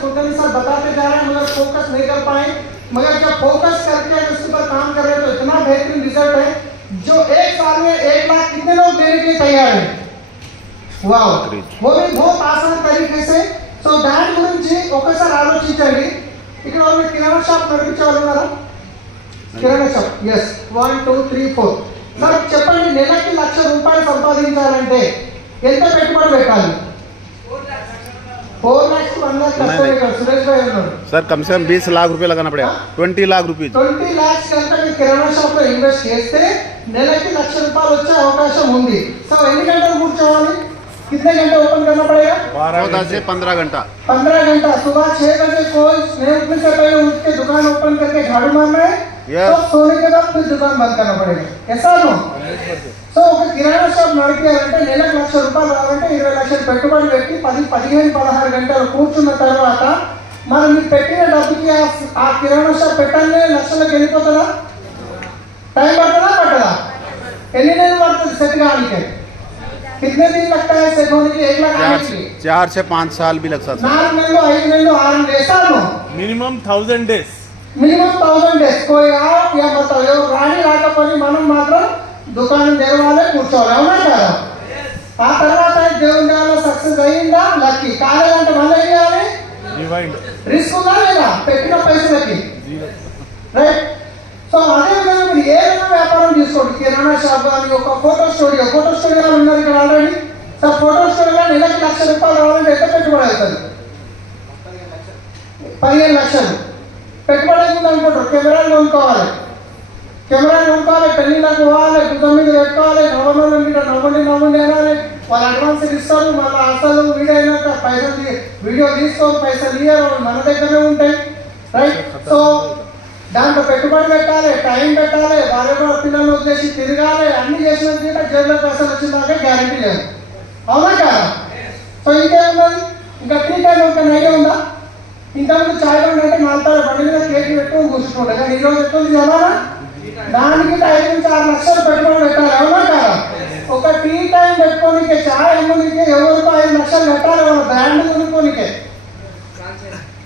सिर्फ उतनी सर बताते जा रहे हैं मगर फोकस नहीं कर पाए, मगर जब फोकस करके उसके ऊपर काम कर रहे हैं तो इतना बेहतरीन रिजल्ट है जो 1 साल में 1 लाख कितने लोग देने के लिए तैयार हैं। वाह, वो भी बहुत आसान तरीके से। సో దాని గురించి ఒకసారి ఆలోచించండి। ఇక్కడ ఉన్న కిరాణా షాప్ నడిపించే వాళ్ళు ఉన్నారా? కిరాణా షాప్, ఎస్, 1 2 3 4 సార్ చెప్పండి, నెలకి 1 లక్ష రూపాయలు సంపాదించాలంటే ఎంత పెట్టుబడి పెట్టాలి? 4 लाख से 1 लाख कष्ट सुरेश भाई उन्होंने सर कम से कम 20 लाख रुपए लगाना पड़ेगा। 20 लाख रुपीज 20 लाख కనుక మీరు కిరాణా షాప్ లో ఇన్వెస్ట్ చేస్తే నెలకి 1 లక్ష రూపాయలు వచ్చే అవకాశం ఉంది। సో ఎన్ని గంటలు కూర్చోవాలి? कितने घंटे ओपन करना पड़ेगा? 14 से 15 घंटा। 15 घंटा। सुबह 6 बजे कोई उठने से पहले उठ के दुकान ओपन करके झाड़ू मारना है, तो सोने के बाद फिर दुकान बंद करना पड़ेगा, ऐसा नो? సో ఒక కిరాణా షాప్ నడిపాలంటే నెలకు 1 లక్ష రూపాయలు రావాలంటే 20 లక్షలు పెట్టుబడి పెట్టి 10 15 16 గంటలు కూర్చున్న తర్వాత మనం మీరు పెట్టిన డబ్బుకి ఆ కిరాణా షాప్ పెట్టాలనే లక్షలకు వెళ్ళిపోతుందా? టైం పడుతుందా పట్టదా? ఎన్ని నెలలు పడుతుంది సెట్ కావడానికి? कितने दिन लगता है सेट होने के? 1 लाख आने के लिए 4 से 5 साल भी लग सकता है। 4 నెలలు 5 నెలలు 6 నెలలు ऐसा नो? Minimum 1000 days. Minimum 1000 days. कोई आप या बताओ రాణి రాకపోయి మనం మాత్రం దుకాణం తెరవాలి, కూర్చోవాలి, అవునా కదా? ఆ తర్వాత దేవుని దయలో సక్సెస్ అయ్యిందా? లక్కీ కాలేదంటే మళ్ళీ ఏం చేయాలి? రివైండ్। రిస్క్ ఉందా లేదా పెట్టిన పైసలకి? రైట్। సో అదే విధంగా మీరు ఏదైనా వ్యాపారం తీసుకోండి, కిరాణా షాప్ కానీ ఒక ఫోటో స్టూడియో ఉన్నారు ఇక్కడ ఆల్రెడీ। సార్ ఫోటో స్టూడియోలో నెలకి 1 లక్ష రూపాయలు రావాలంటే ఎంత పెట్టుబడి అవుతుంది? 15 లక్షలు పెట్టుబడి అవుతుంది అనుకుంటారు। కెమెరాలు కొనుక్కోవాలి, పెళ్లిళ్ళకు పోవాలి, భుజం మీద పెట్టుకోవాలి, నవ్వండి అనాలి, వాళ్ళు అడ్వాన్స్ ఇస్తారు, మళ్ళీ అసలు వీడియో అయినాక పైసలు వీడియో తీసుకోవాలి, పైసలు ఇయ్యాలి, మన దగ్గరనే ఉంటాయి, రైట్? సో దాంట్లో పెట్టుబడి పెట్టాలి, టైం పెట్టాలి, భార్య పిల్లలు వదిలేసి తిరగాలి, అన్ని చేసిన జేబులో పైసలు వచ్చిందాక గ్యారెంటీ లేదు, అవునా కదా? సో ఇంకేమున్నది? ఇంకా టీ టైం ఒక ఐడియా ఉందా? ఇంతకుముందు చాయ్ బండి అంటే 4 తాల బండి మీద కేక్ పెట్టుకుని కూర్చుంటుండే, కానీ ఈరోజు ఎట్లుంది జమానా? దానికి 5 నుంచి 6 లక్షలు పెట్టుబడి పెట్టాలి, అవునా కదా? ఒక టీ టైం పెట్టుకోనికే, చాయ్ అమ్మనికే ఎవరికో 5 లక్షలు పెట్టాలి, వాళ్ళ బ్రాండ్ కొనుక్కోనికే,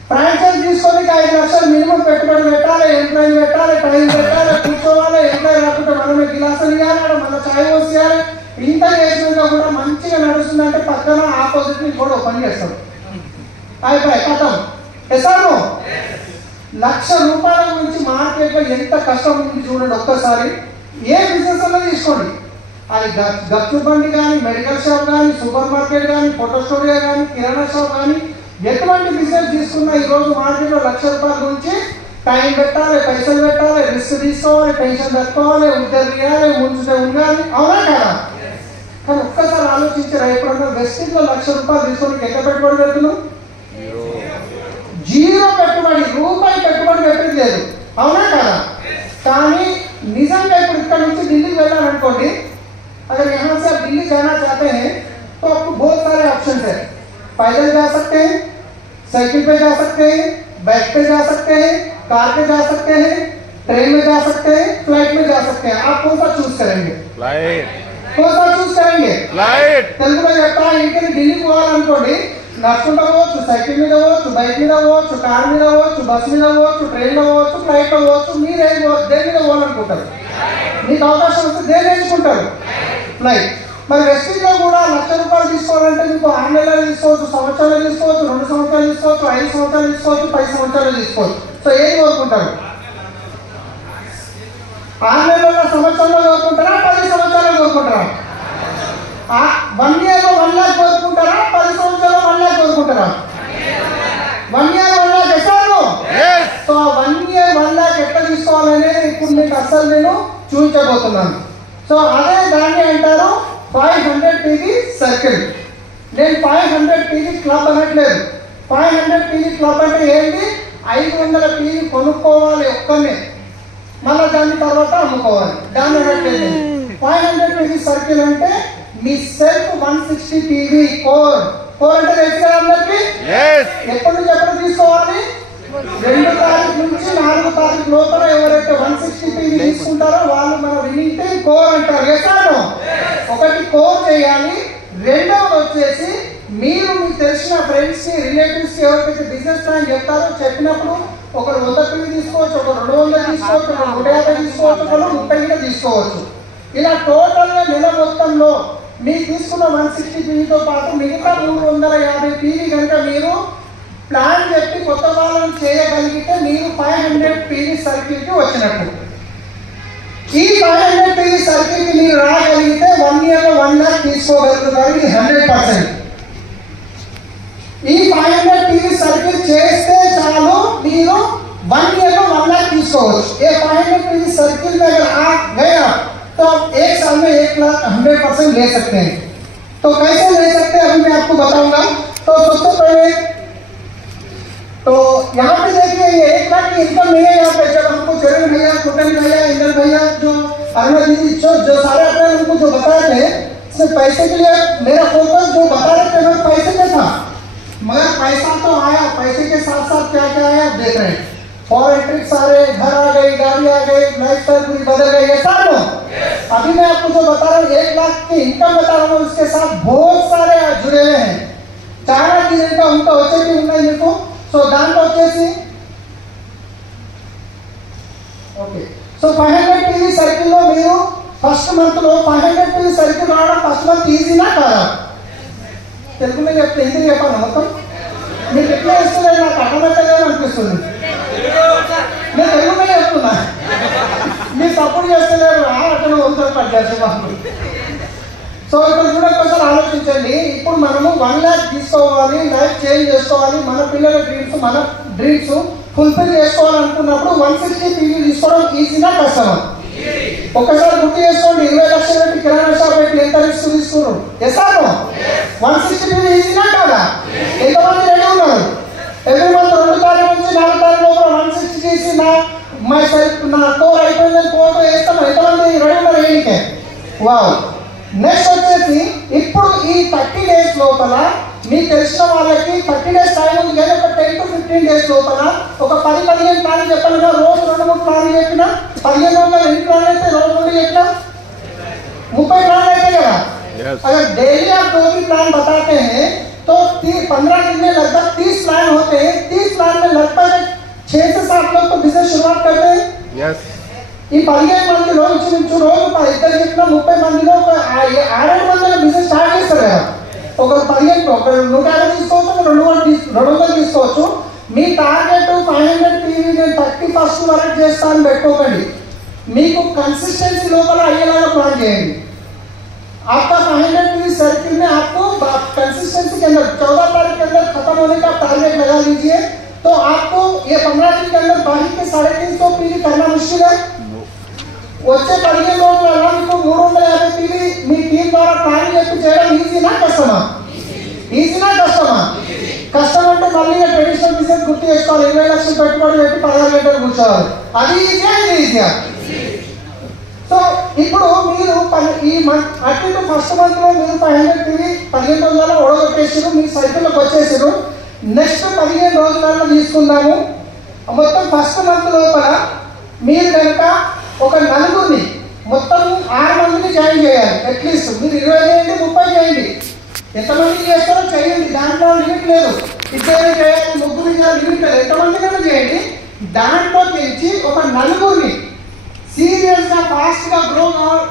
ఫ్రాంచైజ్ తీసుకోనికి 5 లక్షలు మినిమం పెట్టుబడి పెట్టాలి, ఎంప్లాయీ పెట్టాలి, టైం పెట్టాలి, కూర్చోవాలి, ఎంప్లాయీ రాకుంటే మనమే గిలాసులు ఇవ్వాలి, మన చాయ్ పోసేయాలి, ఇంత చేసినా కూడా మంచిగా నడుస్తుందంటే పక్కన ఆపోజిట్ ని కూడా ఓపెన్ చేస్తాడు, అయిపోయి కథం, ఎసాను 1 లక్ష రూపాయల గురించి మార్కెట్లో ఎంత కష్టం ఉంది చూడండి ఒక్కసారి। ఏ బిజినెస్ అన్నా తీసుకోండి, అది గచ్చు బండి కానీ, మెడికల్ షాప్ కానీ, సూపర్ మార్కెట్ కానీ, ఫోటో స్టూడియో కానీ, కిరాణా షాప్ కానీ, ఎటువంటి బిజినెస్ తీసుకున్నా ఈ రోజు మార్కెట్లో 1 లక్ష రూపాయల గురించి టైం పెట్టాలి, పైసలు పెట్టాలి, రిస్క్ తీసుకోవాలి, టెన్షన్ తట్టుకోవాలి, ఉద్దరు తీయాలి, ముందుగా ఉండాలి, అవునా కదా? కానీ ఒక్కసారి ఆలోచించారా ఎప్పుడన్నా వెస్టింగ్ లో 1 లక్ష రూపాయలు తీసుకొని ఎంత పెట్టుబడి పెడుతున్నాం? జీరో పెట్టుబడి, రూపాయి పెట్టుబడి పెట్టేది లేదు, అవునా కదా? కానీ నిజంగా ఇప్పుడు ఇక్కడ నుంచి ఢిల్లీకి వెళ్ళాలనుకోండి, अगर यहाँ से आप दिल्ली जाना चाहते हैं तो आपको बहुत सारे ऑप्शन है। पैदल जा सकते हैं, साइकिल पे जा सकते हैं, बाइक पे जा सकते हैं, कार पे जा सकते हैं, ट्रेन में जा सकते हैं, फ्लाइट में जा सकते हैं। आप कौन सा चूज करेंगे? फ्लाइट। कौन सा चूज करेंगे? फ्लाइट। తెలుగులో చెప్తా, ఇంటికి ఢిల్లీకి పోవాలనుకోండి, నడుచుకుంటూ పోవచ్చు, సైకిల్ మీద పోవచ్చు, బైక్ మీద పోవచ్చు, కార్ మీద పోవచ్చు, బస్ మీద పోవచ్చు, ట్రైన్ లో పోవచ్చు, ఫ్లైట్ లో పోవచ్చు, మీరు దేని మీద పోవాలనుకుంటారు? మీకు అవకాశం వస్తే దేని ఎంచుకుంటారు? ఫ్లైట్। మరి వెస్టింగ్ లో కూడా 1 లక్ష రూపాయలు తీసుకోవాలంటే మీకు 6 నెలలు తీసుకోవచ్చు, సంవత్సరాలు తీసుకోవచ్చు, 2 సంవత్సరాలు తీసుకోవచ్చు, 5 సంవత్సరాలు తీసుకోవచ్చు, 10 సంవత్సరాలు తీసుకోవచ్చు। సో ఏది కోరుకుంటారు? 6 నెలల సంవత్సరంలో కోరుకుంటారా, 10 సంవత్సరాలు కోరుకుంటారా? 1 ఇయర్ లో 1 లాక్ కోరుకుంటారా, 10 సంవత్సరాలు 1 లాక్ కోరుకుంటారా? 1 ఇయర్ 1 లాక్ ఎసాను? సో 1 ఇయర్ 1 లాక్ ఎట్లా తీసుకోవాలనేది ఇప్పుడు మీకు అసలు నేను చూపించబోతున్నాను। సో అదే దాన్ని అంటారు 500 PV సర్కిల్। నేను 500 PV క్లబ్ అనట్లేదు, 500 PV క్లబ్ అంటే ఏంటి? 500 PV కొనుక్కోవాలి ఒక్కనే, మళ్ళీ దాని తర్వాత అమ్ముకోవాలి, దాన్ని అనట్లేదు। 500 PV సర్కిల్ అంటే మీ సెల్ఫ్ 160 PV కోర్ అంటే తెలుసు కదా అందరికి? ఎప్పటి నుంచి ఎప్పుడు తీసుకోవాలి? 2 తారీఖు నుంచి 4 తారీఖు లోపల ఎవరైతే 160 PV తీసుకుంటారో వాళ్ళు మన విన్నింగ్ టీమ్ కోర్ అంటారు, ఎసాను? ఒకటి కోర్ చేయాలి, రెండవది వచ్చేసి మీరు మీకు తెలిసిన ఫ్రెండ్స్ కి రిలేటివ్స్ కి ఎవరికైతే బిజినెస్ ప్లాన్ చెప్తారో చెప్పినప్పుడు ఒకరు 100 పివి తీసుకోవచ్చు, ఒకరు 200 తీసుకోవచ్చు, ఒకరు 150 తీసుకోవచ్చు, ఒకరు 30 కూడా తీసుకోవచ్చు. ఇలా టోటల్గా నెల మొత్తంలో మీరు తీసుకున్న 160 పివితో పాటు మిగతా 350 పివి కనుక మీరు ప్లాన్ చెప్పి కొత్త వాళ్ళని చేయగలిగితే మీరు 500 పివి సర్కిల్కి వచ్చినట్టు. ఈ 500 పివి సర్కిల్కి మీరు రాగలిగితే 1 ఇయర్లో 1 lakh తీసుకోగలుగుతారు. ఇది 100%. ఈ 500 పివి సర్కిల్ చేస్తే చాలు మీరు 1 ఇయర్లో 1 lakh తీసుకోవచ్చు. ये 500 पिवी सर्किल में अगर आप गया तो आप 1 साल में 1 लाख 100% ले सकते हैं. तो कैसे ले सकते हैं अभी मैं आपको बताऊंगा. तो सबसे पहले तो यहाँ पे देखिए ये 1 लाख की इनकम नहीं है. यहाँ पे जब हमको चरण भैया, कुटन भैया, इंद्र भैया, जो अरुणा दीदी, जो सारे अपने उनको जो बता रहे थे, इसमें पैसे के लिए मेरा फोकस जो बता रहे थे मैं पैसे पे था, मगर पैसा तो आया. पैसे के साथ साथ क्या क्या आया आप देख रहे हैं. फॉरेन ट्रिप सारे, घर आ गई, गाड़ी आ गई, लाइफ स्टाइल पूरी बदल गई है. सारे अभी मैं आपको जो बता रहा हूँ 1 लाख की इनकम बता रहा हूँ, उसके साथ बहुत सारे जुड़े हुए हैं. చాలా గిరిగా ఉంటే వచ్చేటి ఉన్నాయి మీకు. సో దాంట్లో వచ్చేసి ఓకే. సో 500 పివి సర్కిల్ లో మీరు ఫస్ట్ మంత్ లో 500 పివి సర్కిల్ రావడం ఫస్ట్ మంత్ ఈజీనా కాదా? తెలుగులో చెప్తే హిందీ చెప్పాను మొత్తం మీకు ఎట్లా ఇస్తుంది నాకు అర్థమవుతుందో అనిపిస్తుంది. నేను తెలుగులో చెప్తున్నా, మీరు సపోర్ట్ చేస్తలేరు. అక్కడ వంతులు పడ్డారు మాకు. సో ఇక్కడ కూడా ఒకసారి ఆలోచించండి. ఇప్పుడు మనము 1 lakh తీసుకోవాలి, లైఫ్ చేంజ్ చేసుకోవాలి, మన పిల్లల డ్రీమ్స్, మన డ్రీమ్స్ ఫుల్ఫిల్ చేసుకోవాలనుకున్నప్పుడు 160 పివి తీసుకోవడం ఈజీనా కష్టమా? ఒకసారి గుర్తు చేసుకోండి. 20 లక్షల పెట్టి కిరాణా షాప్ పెట్టి ఎంత రిస్క్ తీసుకున్నారు? ఎసాను 160 పివి ఈజీనా కాదా? ఎంతమంది రెడీ ఉన్నారు? ఎవ్రీ మంత్ 2 తారీఖు నుంచి 4 తారీఖు లోపల 160 చేసి నా కోర్ అయిపోయిందని ఫోటో వేస్తాను. ఎంతమంది రెడీ ఉన్నారు వేయనికే? వావ్. నెక్స్ట్ వచ్చేసి ఇప్పుడు ఈ 30 డేస్ లోపల మీకు తెలిసిన వాళ్ళకి 30 డేస్ టైం ఉంది కానీ ఒక 10 to 15 డేస్ లోపల ఒక 10-15 ప్లాన్లు చెప్పాను కదా. రోజు 2-3 ప్లాన్లు చెప్పినా 15 రోజుల్లో 2 ప్లాన్లు అయితే రోజు 2 చెప్పినా 30 प्लान रहते हैं. अगर डेली आप 2 प्लान बताते हैं तो 15 दिन में लगभग 30 प्लान होते हैं. 30 प्लान में लगभग 6 से 7 लोग तो बिजनेस शुरुआत करते हैं. ఈ 15 మందిలో ఇంచుమించు రోజు 2 చెప్పిన 30 మందిలో 6 మంది బిజినెస్ స్టార్ట్ చేస్తారు కదా. ఒక 15 ఒక 150 తీసుకోవచ్చు, 200 తీసుకోవచ్చు. మీ టార్గెట్ 500 పివి నేను 31st వరకు చేస్తాను పెట్టుకోకండి. మీకు కన్సిస్టెన్సీ లోపల అయ్యేలాగా ప్లాన్ చేయండి. आपका 500 पिवी सर्किल में आपको कंसिस्टेंसी के अंदर 14 तारीख के अंदर खत्म होने का टारगेट लगा लीजिए. तो आपको ये 15 दिन के अंदर बाकी के 350 पिवी करना मुश्किल है. వచ్చే 15 రోజులలో మీకు 350 పివి మీ టీం ద్వారా ప్లాన్ చేసి చేయడం ఈజీనా కష్టమా? ఈజీనా కష్టమా? కష్టం అంటే మళ్ళీ ట్రెడిషనల్ బిజినెస్ గుర్తు చేసుకోవాలి. 20 లక్షలు పెట్టుబడి పెట్టి 16 గంటలు కూర్చోవాలి. అది ఈజీయా? ఇది ఈజీయా? సో ఇప్పుడు మీరు ఈ మంత్ అట్లీస్ట్ ఫస్ట్ మంత్ లో మీరు 500 పివి 15 రోజులలో ఓడగొట్టేసారు, మీ సైకిల్లోకి వచ్చేసారు. నెక్స్ట్ 15 రోజులలో తీసుకుందాము. మొత్తం ఫస్ట్ మంత్ లోపల మీరు కనుక ఒక నలుగురిని మొత్తం 6 మందిని జాయిన్ చేయాలి. అట్లీస్ట్ మీరు 20 చేయండి, 30 చేయండి, ఎంతమంది చేస్తారో చేయండి. దాంట్లో లిమిట్ లేదు. ఇద్దరు చేయాలి, ముగ్గురు చేయాలి, లిమిట్ లేదు. ఎంతమందికైనా చేయండి. దాంట్లో తెచ్చి ఒక నలుగురిని సీరియస్ గా ఫాస్ట్ గా గ్రో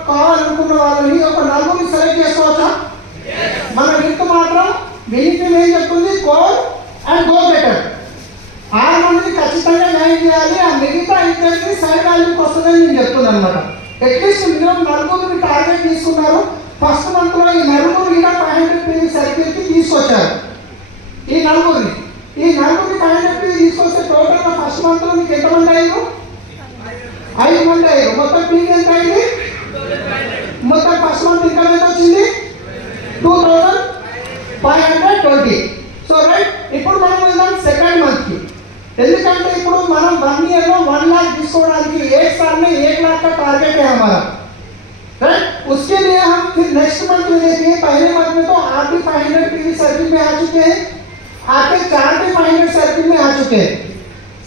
కావాలనుకున్న వాళ్ళని ఒక నలుగురిని సెలెక్ట్ చేసుకోవచ్చా? మన విత్ మాత్రం మినిట్ ఏం చెప్తుంది? Core and go better. 6 మందిని ఖచ్చితంగా జాయిన్ చేయాలి. ఆ మిగతా ఇద్దరికి సైడ్ వాల్యూకి వస్తుందని నేను చెప్తున్నాను అనమాట. అట్లీస్ట్ మీరు నలుగురిని టార్గెట్ తీసుకున్నారు. ఫస్ట్ మంత్ లో ఈ నలుగురు ఇలా 500 పివి సర్కిల్ కి తీసుకొచ్చారు. ఈ నలుగురిని 500 పివి తీసుకొస్తే టోటల్ గా ఫస్ట్ మంత్ లో మీకు ఎంతమంది అయ్యారు? 5 మంది అయ్యారు. మొత్తం పివి ఎంత అయింది? మొత్తం ఫస్ట్ మంత్ ఇన్కమ్ ఎంత వచ్చింది? 2520. So right. ఇప్పుడు మనం వెళ్దాం సెకండ్ మంత్ కి. ఎందుకంటే ఇప్పుడు మనం 1 इयर లో 1 लाख తీసుకోవడానికి एक साल में 1 लाख का टारगेट है हमारा, राइट. उसके लिए हम फिर नेक्स्ट मंथ में देखिए. पहले मंथ में तो आप भी 500 पिवी सर्किल में आ चुके हैं, आपके 4 भी 500 सर्किल में आ चुके हैं.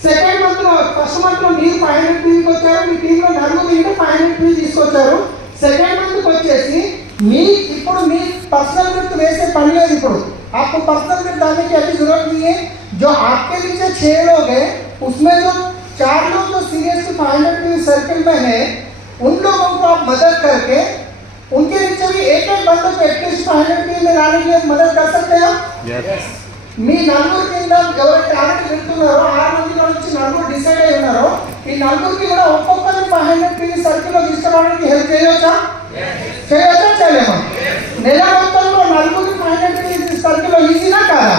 సెకండ్ మంత్ లో ఫస్ట్ మంత్ లో మీరు 500 పివికి వచ్చారు, మీ టీమ్ లో నలుగురు ఇంకా 500 పివి తీసుకొచ్చారు. సెకండ్ మంత్ కి వచ్చేసి మీ ఇప్పుడు మీ పర్సనల్ గ్రూప్ వేసే పని లేదు. ఇప్పుడు आपको पर्सनल ग्रिड डालने की अभी जरूरत नहीं है। जो आपके नीचे 6 लोग हैं उसमें जो 4 लोग जो सीरियसली 500 PV सर्किल में है उन लोगों को आप मदद करके उनके नीचे भी एक बंदे को एटलीस्ट 500 PV में लाने के लिए मदद कर सकते हैं। మీ నలుగురు కింద ఎవరైతే ఆల్రెడీ వెళ్తున్నారో 6 మందిలో నుంచి నలుగురు డిసైడ్ అయి ఉన్నారో ఈ నలుగురికి కూడా ఒక్కొక్కరిని 500 PV సర్కిల్లో తీసుకురావడానికి హెల్ప్ చేయొచ్చా? చేయొచ్చా? చేయలేమా? నెల మొత్తంలో నలుగురికి 500 PV సర్కిల్లో ఈజీనా కాదా?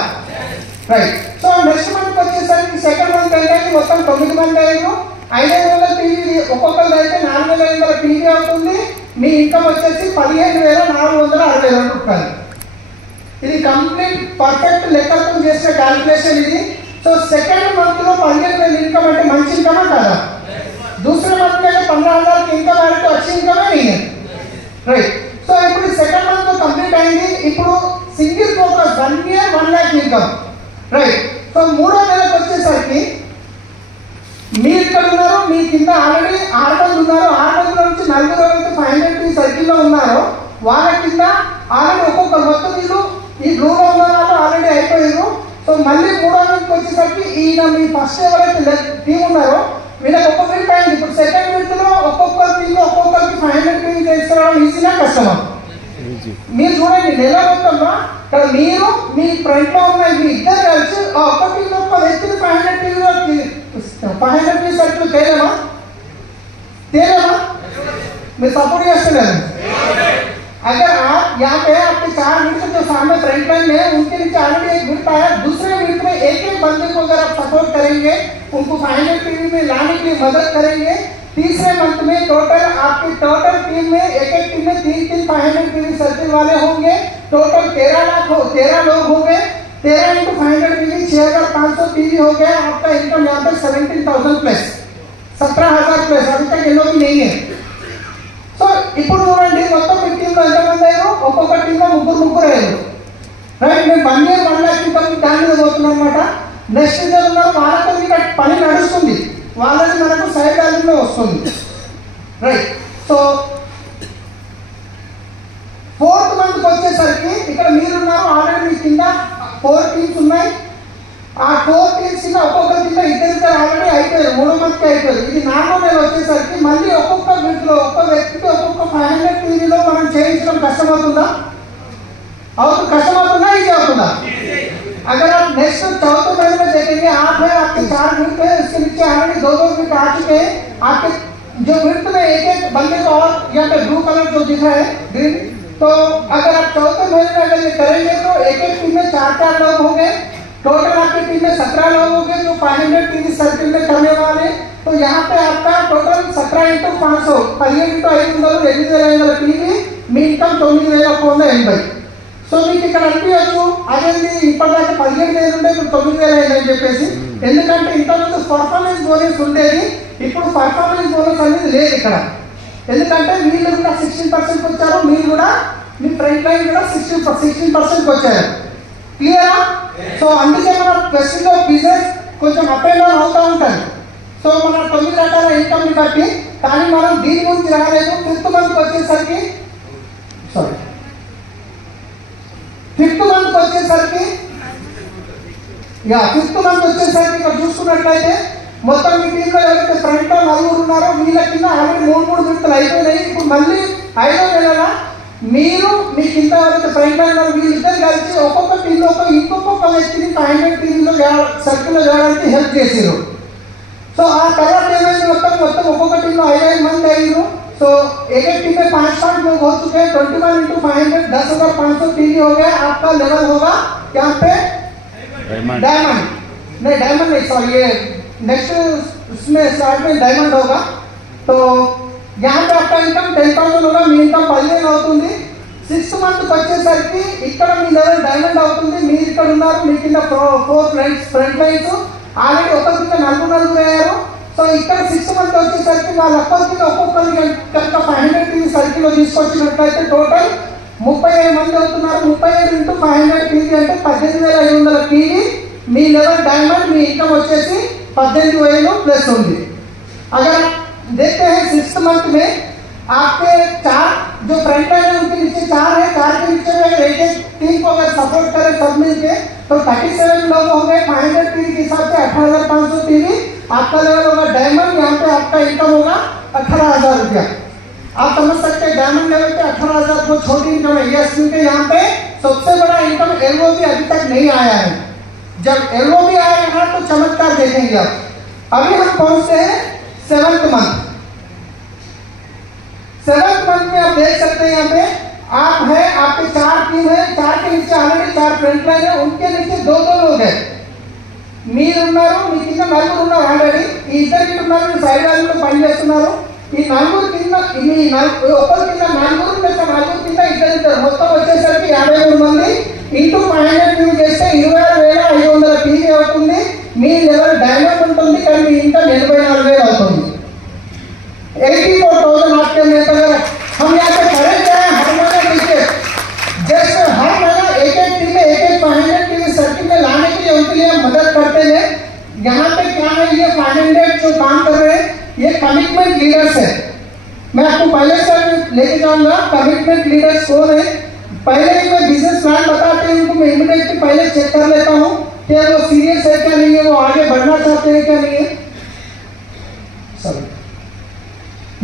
రైట్. సో నెక్స్ట్ మంత్ వచ్చేసరికి సెకండ్ మంత్ ఏంటంటే మొత్తం 9 మంది అయ్యారు. 500 PV ఒక్కొక్కరు అయితే 4500 PV అవుతుంది. మీ ఇన్కమ్ వచ్చేసి 15460 రూపాయలు. ఇది కంప్లీట్ పర్ఫెక్ట్ లెక్కలతో చేసిన క్యాలిక్యులేషన్ ఇది. సో సెకండ్ మంత్ లో 15000 इनकम అంటే మంచి ఇన్కమ్ కాదా? दूसरे मंथ में 15000 की इनकम आने तो अच्छी इनकम है नहीं है, राइट. సో ఇప్పుడు సెకండ్ మంత్ కంప్లీట్ అయింది. ఇప్పుడు single focus 1 year 1 lakh income, right. So మూడో నెలకు వచ్చేసరికి మీరు ఇక్కడ ఉన్నారు, మీ కింద ఆల్రెడీ 6 మంది ఉన్నారు. 6 మంది నుంచి 4 రోజులకి 500 PV సర్కిల్లో ఉన్నారో వాళ్ళ కింద ఆల్రెడీ ఒక్కొక్క మొత్తం వీళ్ళు ఈ బ్లూలో ఉన్న వాళ్ళు ఆల్రెడీ అయిపోయారు. సో మళ్ళీ మూడో నెలకు వచ్చేసరికి ఈయన మీ ఫస్ట్ ఎవరైతే టీం ఉన్నారో వీళ్ళకి ఒక్కొక్క విడత అయింది. ఇప్పుడు సెకండ్ విడతలో ఒక్కొక్క టీంలో ఒక్కొక్కరికి 500 PV తీసుకురావడం ఈజీనా కష్టమా? మీరు చూడండి నెల మొత్తంలో ఇక్కడ మీరు మీ ఫ్రంట్ లో ఉన్న మీ ఇద్దరు కలిసి ఒక్క టీంలో ఒక్క వ్యక్తిని 500 PV సర్కిల్ తేలేమా? మీరు సపోర్ట్ చేస్తున్నారు. अगर आप यहाँ पे आपके 4 मिनट जो सामने फ्रंट लाइन में उनके नीचे ऑलरेडी एक मिनट आया, दूसरे मिनट में एक बंदे को अगर आप सपोर्ट करेंगे, उनको 500 PV में लाने के लिए मदद करेंगे, तीसरे मंथ में टोटल आपकी टोटल टीम में एक टीम में 3 500 PV सर्किल वाले होंगे. टोटल 13 लोग होंगे. 13 × 500 PV 6500 PV हो गया. आपका इनकम यहाँ पे 17,000 प्लस 17,000 प्लस. अभी तक ये लोग नहीं है. సో ఇప్పుడు చూడండి మొత్తం మీ టీంలో ఎంతమంది అయ్యారు? ఒక్కొక్క టీంలో ముగ్గురు అయ్యారు, రైట్. మేము 1 ఇయర్ 1 लाख ఇన్కమ్ దాని మీద పోతున్నాం అనమాట. నెక్స్ట్ ఇయర్ ఉన్నారు వాళ్ళతో మీకు పని నడుస్తుంది, వాళ్ళది మనకు సైడ్ వాల్యూలో వస్తుంది, రైట్. సో 4th మంత్కి వచ్చేసరికి ఇక్కడ మీరున్నారు ఆల్రెడీ మీ కింద 4 టీమ్స్ ఉన్నాయి. ఆ 4 టీమ్స్ కింద ఒక్కొక్క కింద ఇద్దరు ఆల్రెడీ అయిపోయారు, 3వ మంత్కి అయిపోయారు. ఇది 4వ నెల వచ్చేసరికి మళ్ళీ ఒక్కొక్క వీటిలో ఒక్కొక్క వ్యక్తికి ఒక్కొక్క 500 PVలో మనం చేయించడం కష్టమవుతుందా? కష్టమవుతుందా? ఈజీ అవుతుందా? अगर आप नेक्स्ट 4th महीने में देखेंगे, आप है आपके 4 मिनट में इसके नीचे ऑलरेडी 2 मिनट आ चुके हैं. आपके जो मिनट में एक बंदे को और यहाँ पे ब्लू कलर जो दिख रहा है ग्रीन, तो अगर आप 4th महीने में अगर ये करेंगे तो एक टीम में 4 लोग होंगे. टोटल आपकी टीम में 17 लोग होंगे जो 500 PV सर्किल में करने वाले. तो यहाँ पे आपका टोटल 17 × 500 15,500 PV మీ ఇన్కమ్ 9,480. సో మీకు ఇక్కడ అనిపించచ్చు అదేంటి ఇప్పటిదాకా 17,000 ఉంటే ఇప్పుడు 9,000 అని చెప్పేసి. ఎందుకంటే ఇంతకుముందు పర్ఫార్మెన్స్ బోనస్ ఉండేది, ఇప్పుడు పర్ఫార్మెన్స్ బోనస్ అనేది లేదు ఇక్కడ. ఎందుకంటే వీళ్ళు కూడా 16% వచ్చారు, మీరు కూడా మీ ఫ్రంట్ లైన్ కూడా 16% వచ్చారు. క్లియరా? సో అందుకే మన ప్రెస్లో బిజినెస్ కొంచెం అప్ అండ్ డౌన్ అవుతూ ఉంటుంది. సో మన 9 రకాల ఇన్కమ్ని బట్టి, కానీ మనం దీని గురించి రాలేదు. 5th మంత్కి వచ్చేసరికి ఇక్కడ చూసుకున్నట్లయితే మొత్తం మీ టీంలో ఎవరైతే ఫ్రంట్ లో 4 ఉన్నారో వీళ్ళ కింద ఆల్రెడీ 3 విడతలు అయిపోయినాయి. ఇప్పుడు మళ్ళీ 5వ నెలల మీరు మీ కింద ఎవరైతే ఫ్రంట్ లైన్ వీళ్ళిద్దరు కలిసి ఒక్కొక్క టీంలో ఇంకొక వ్యక్తిని 500 PVలో సర్కిల్లో చేయడానికి హెల్ప్ చేసారు. సో ఆ తర్వాత ఏమైంది, మొత్తం ఒక్కొక్క టీంలో 5 మంది అయ్యారు. तो एक टीम में 5 लोग हो चुके हैं. 21 × 500 10,500 PV हो गया. आपका लेवल होगा यहाँ पे डायमंड नहीं सॉरी, ये नेक्स्ट उसमें स्टार्ट में डायमंड होगा. तो यहाँ पे आपका इनकम 10,000 होगा. మీ ఇన్కమ్ 15,000 అవుతుంది. 6th మంత్కి వచ్చేసరికి ఇక్కడ మీ లెవెల్ డైమండ్ అవుతుంది. మీరు ఇక్కడ ఉన్నారు, మీ కింద 4 ఫ్రంట్ లైన్స్ ఆల్రెడీ ఒక్కొక్క 4 అయ్యారు. సో ఇక్కడ 6th మంత్ వచ్చేసరికి వాళ్ళొక్కరికి ఒక్కొక్కరికి కనుక 500 PV సర్కిల్లో తీసుకొచ్చినట్లయితే టోటల్ 37 మంది అవుతున్నారు. 37 × 500 PV అంటే 18,500 PV. మీ లెవెల్ डायमंड మీ ఇన్కమ్ వచ్చేసి 18,000 प्लस ఉంది. अगर देखते हैं 6th मंथ में आपके 4 जो फ्रंट लाइन है उनके नीचे 4 है, 4 के नीचे में एक एक टीम को अगर सपोर्ट करे सब मिलके तो 37 लोग हो गए। 500 टीम के हिसाब से 18,500 टीम आपका लेवल होगा डायमंड। यहाँ पे आपका इनकम होगा 18,000 रुपया। आप समझ सकते हैं डायमंड लेवल पे 18,000 को छोटी इनकम है। यस, क्योंकि यहाँ पे सबसे बड़ा इनकम एलओबी अभी तक नहीं आया है। जब एलओबी आएगा तो चमत्कार देखेंगे आप। अभी हम पहुंचते हैं 7th मंथ। 7th मंथ में आप देख सकते हैं यहाँ पे आप है, आपके 4 टीम है, 4 के नीचे ऑलरेडी 4 फ्रंट लाइन है, उनके नीचे 2-2 लोग है। మీరు ఉన్నారు, మీ కింద నలుగురు ఉన్నారు ఆల్రెడీ। ఈ ఇద్దరు ఉన్నారు, సైడ్ వాళ్ళు పని చేస్తున్నారు। ఈ నలుగురు కింద ఒక్కరి కింద నలుగురు ప్లస్ నలుగురు కింద ఇద్దరు మొత్తం వచ్చేసరికి 53 మంది ఇంటూ 500 టీవీ చేస్తే 26,500 టీవీ అవుతుంది। మీ లెవెల్ డైమండ్ ఉంటుంది, కానీ మీ ఇన్కమ్ 84,000 అవుతుంది। 84,000 आपके नेता हम यहाँ पे करे क्या है, हर महीने देखिए जैसे हर महीना एक टीम में एक 500 टीवी सर्किट में लाने के लिए उनके लिए मदद करते हैं। यहाँ पे क्या है, ये 500 जो काम कर रहे हैं ये कमिटमेंट लीडर्स है। मैं आपको पहले से लेके जाऊंगा कमिटमेंट लीडर्स कौन है। पहले ही मैं बिजनेस प्लान बताते हैं उनको मैं इमीडिएटली पहले चेक कर लेता हूँ कि वो सीरियस है क्या नहीं है, वो आगे बढ़ना चाहते हैं क्या नहीं है। सॉरी,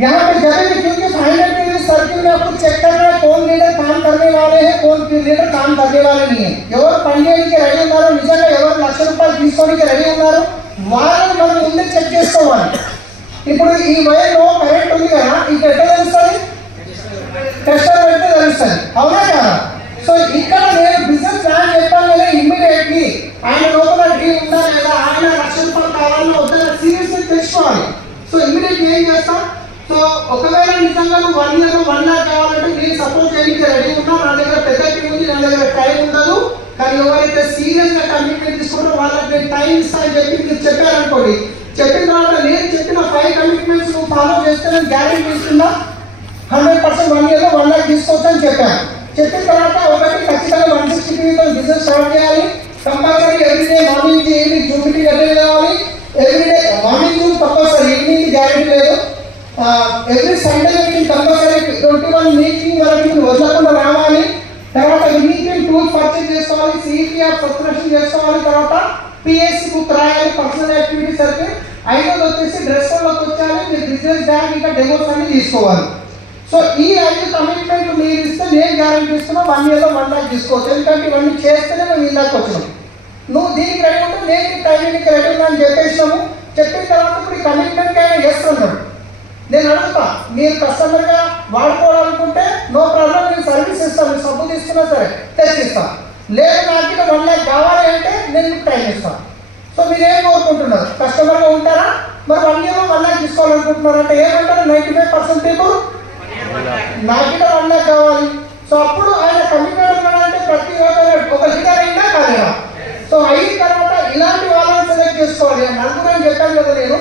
यहाँ पे जब भी क्योंकि 500 टीवी सर्किल में आपको चेक करना है कौन लीडर काम करने वाले हैं, कौन लीडर काम करने वाले नहीं है। ఎవరు పనిచేయడానికి రెడీ ఉన్నారు, నిజంగా ఎవరు ₹1,00,000 తీసుకోవడానికి రెడీ ఉన్నారు వాళ్ళని మనం ముందే చెక్ చేసుకోవాలి। ఇప్పుడు ఈ వైర్లో కరెంట్ ఉంది కదా, ఇది ఎట్లా తెలుస్తుంది, టెస్టర్ పెడితే తెలుస్తుంది, అవునా కదా। సో ఇక్కడ నేను బిజినెస్ ప్లాన్ చెప్పాను కదా, ఇమ్మీడియట్లీ ఆయన లోపల డీల్ ఉందా లేదా, ఆయన ₹1,00,000 కావాలని వద్దా సీరియస్గా తెలుసుకోవాలి। సో ఇమ్మీడియట్లీ ఏం చేస్తాం, సో ఒకవేళ నిజంగా 1 ఇయర్ 1 లాక్ కావాలంటే నేను సపోర్ట్ చేయడానికి రెడీ ఉన్నా, నా దగ్గర పెద్ద టీం ఉంది, నా దగ్గర టైం ఉండదు, కానీ ఎవరైతే సీరియస్ గా కమిట్మెంట్ తీసుకుంటారో వాళ్ళకి నేను టైం ఇస్తానని చెప్పి మీరు చెప్పారనుకోండి, చెప్పిన తర్వాత నేను చెప్పిన 5 కమిట్మెంట్స్ నువ్వు ఫాలో చేస్తే నేను గ్యారెంటీ ఇస్తున్నా 100% 1 ఇయర్ లో 1 లాక్ తీసుకోవచ్చు అని చెప్పాను। చెప్పిన తర్వాత ఒకటి ఖచ్చితంగా 160 టీవీతో బిజినెస్ స్టార్ట్ చేయాలి। Compulsory everyday morning evening Zoom meeting attend కావాలి। Everyday morning Zoom compulsory, evening guarantee లేదు। Every Sunday meeting compulsory 21 meeting వరకు మీరు వదలకుండా రావాలి। తర్వాత మీటింగ్ టూల్ పర్చేజ్ చేసుకోవాలి, సిపిఆర్ సబ్స్క్రిప్షన్ చేసుకోవాలి, తర్వాత పిఎస్సి బుక్ రాయాలి, పర్సనల్ యాక్టివిటీ సర్కిల్। 5వ వచ్చేసి డ్రెస్ కోడ్లోకి వచ్చాలి, మీరు బిజినెస్ బ్యాంక్ ఇంకా డెమోస్ అన్ని తీసుకోవాలి। సో ఈ 5 కమిట్మెంట్ మీరు ఇస్తే నేను గ్యారెంటీ ఇస్తున్నా 1 ఇయర్ లో 1 లాక్ తీసుకోవచ్చు। ఎందుకంటే ఇవన్నీ చేస్తేనే మేము ఇందాక వచ్చినాం। నువ్వు దీనికి రెడీ ఉంటే నేను టైమింగ్కి రెడీ ఉన్నా అని చెప్పేసినాము। చెప్పిన తర్వాత ఇప్పుడు ఈ కమిట్మెంట్కి ఆయన ఎస్ అన్నాడు। నేను అడుగుతా, మీరు కస్టమర్గా వాడుకోవాలనుకుంటే నో ప్రాబ్లం, నేను సర్వీస్ ఇస్తాను, మీరు సబ్బు తీసుకున్నా సరే తెచ్చిస్తాను, లేదు నాకు ఇక్కడ 1 లాక్ కావాలి అంటే నేను మీకు టైం ఇస్తాను। సో మీరు ఏం కోరుకుంటున్నారు, కస్టమర్గా ఉంటారా, మరి 1 ఇయర్ లో 1 లాక్ తీసుకోవాలనుకుంటున్నారు అంటే ఏమంటారు, 95% పీపుల్ నాకు ఇక్కడ 1 లాక్ కావాలి। సో అప్పుడు ఆయన కమిట్మెంట్ ఉన్నాడంటే ప్రతి ఒక లీడర్ అయినా కాలేదా। సో అయిన తర్వాత ఇలాంటి వాళ్ళని సెలెక్ట్ చేసుకోవాలి। నలుగురు అని చెప్పాను కదా నేను।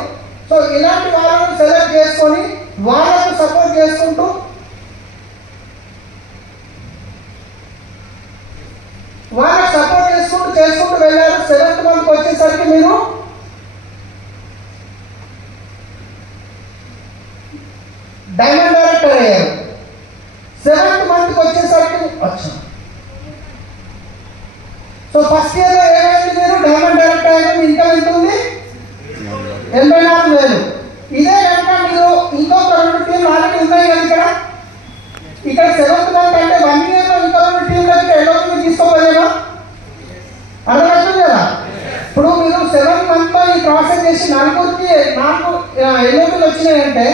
సో ఇలాంటి వాళ్ళని సెలెక్ట్ చేసుకొని వాళ్ళకు సపోర్ట్ చేసుకుంటూ చేసుకుంటూ వెళ్ళారు। 7th మంత్ వచ్చేసరికి మీరు డైమండ్ డైరెక్టర్ అయ్యారు। 7th మంత్ వచ్చేసరికి అచ్చా, సో ఫస్ట్ ఇయర్ లో ఏమైంది, మీరు డైమండ్ డైరెక్టర్ అయ్యారు, ఇన్కమ్ ఎంత ఉంది 84,000। ఇదే కనుక మీరు ఇంకొక 2 టీంలు ఆల్రెడీ ఉన్నాయి కదా ఇక్కడ 7th మంత్ అంటే 1 ఇయర్ లో ఇంకో 2 టీంలకి ఎల్ఓపి తీసుకోలేమా, అర్థమవుతుంది కదా। ఇప్పుడు మీరు 7th మంత్ లో ఈ ప్రాసెస్ చేసి 4 ఎల్ఓపీలు వచ్చినాయంటే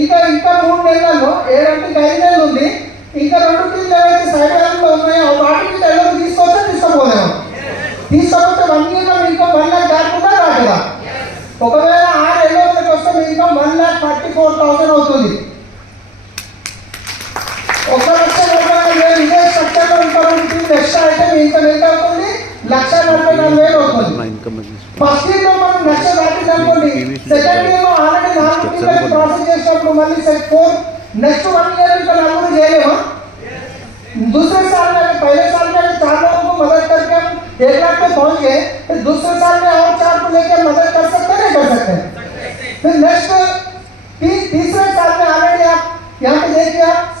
ఇంకా 3 నెలల్లో 7 అంటే 5 నెలలు ఉంది, ఇంకా 2 టీంలు ఏవైతే సైడ్ లో ఉన్నాయో వాటికి ఎల్ఓపి తీసుకోవచ్చా తీసుకోపోలేమా, తీసుకోకపోతే 1 ఇయర్ లో ఇంకా 1 లాక్ దాటుకుంటా రాకదా। ఒకవేళ 6 ఎల్ఓపీలకు వస్తే మీ ఇన్కమ్ 1,44,000 అవుతుంది। 1,40,000 ఇదే స్ట్రక్చర్లో ఇంకా 2 టీంలు ఎక్స్ట్రా అయితే మీ ఇన్కమ్ ఎంత అవుతుంది, 1,44,000 అవుతుంది। ఫస్ట్ ఇయర్ లో మనం 1,00,000 దాటింది అనుకోండి, సెకండ్ ఇయర్ లో ఆల్రెడీ 4 టీంలకు ప్రాసెస్ చేసినప్పుడు మళ్ళీ 4 नेक्स्ट 1 ईयर इनका लागू जाएगा। दूसरे साल में पहले साल में 4 लोगों को मदद करके हम 1 लाख पे पहुंच गए, फिर दूसरे साल में और 4 को लेकर मदद कर सकते हैं, नहीं कर सकते। फिर नेक्स्ट तीसरे साल में ऑलरेडी आप यहाँ पे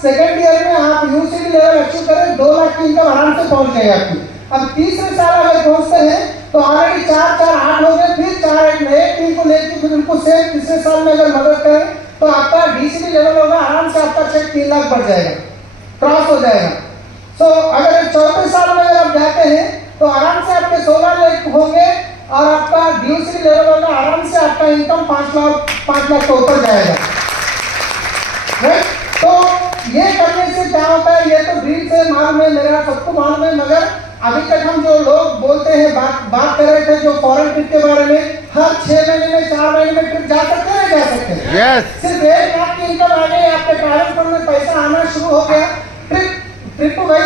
सेकंड ईयर में आप यूसीडी लेवल अचीव करें 2 लाख की इनकम आराम से पहुंच जाएगी आपकी। अब तीसरे साल अगर पहुंचते हैं तो ऑलरेडी 4 4 8 हो गए, फिर 4 एक नए टीम को लेकर फिर उनको सेम तीसरे साल में अगर मदद करें तो आपका डीसीडी लेवल होगा, आराम से आपका चेक 3 लाख बढ़ जाएगा, क्रॉस हो जाएगा। सो अगर चौथे साल में अगर आप जाते हैं तो आराम से आपके 16 लाख होंगे और आपका डीसीडी लेवल होगा, आराम से आपका इनकम 5 लाख के ऊपर जाएगा। तो ये करने से क्या होता है, ये तो ड्रीम से मालूम है, मेरा सबको मालूम है, मगर अभी तक हम जो लोग बोलते हैं बात कर रहे थे जो फॉरेन ट्रिप के बारे में, हर 6 महीने में 4 महीने में ट्रिप जा सकते हैं, जा सकते हैं। यस सिर्फ 1 लाख की इनकम आ गई, आपके ट्रैवल फंड में पैसा आना शुरू हो गया, ट्रिप वही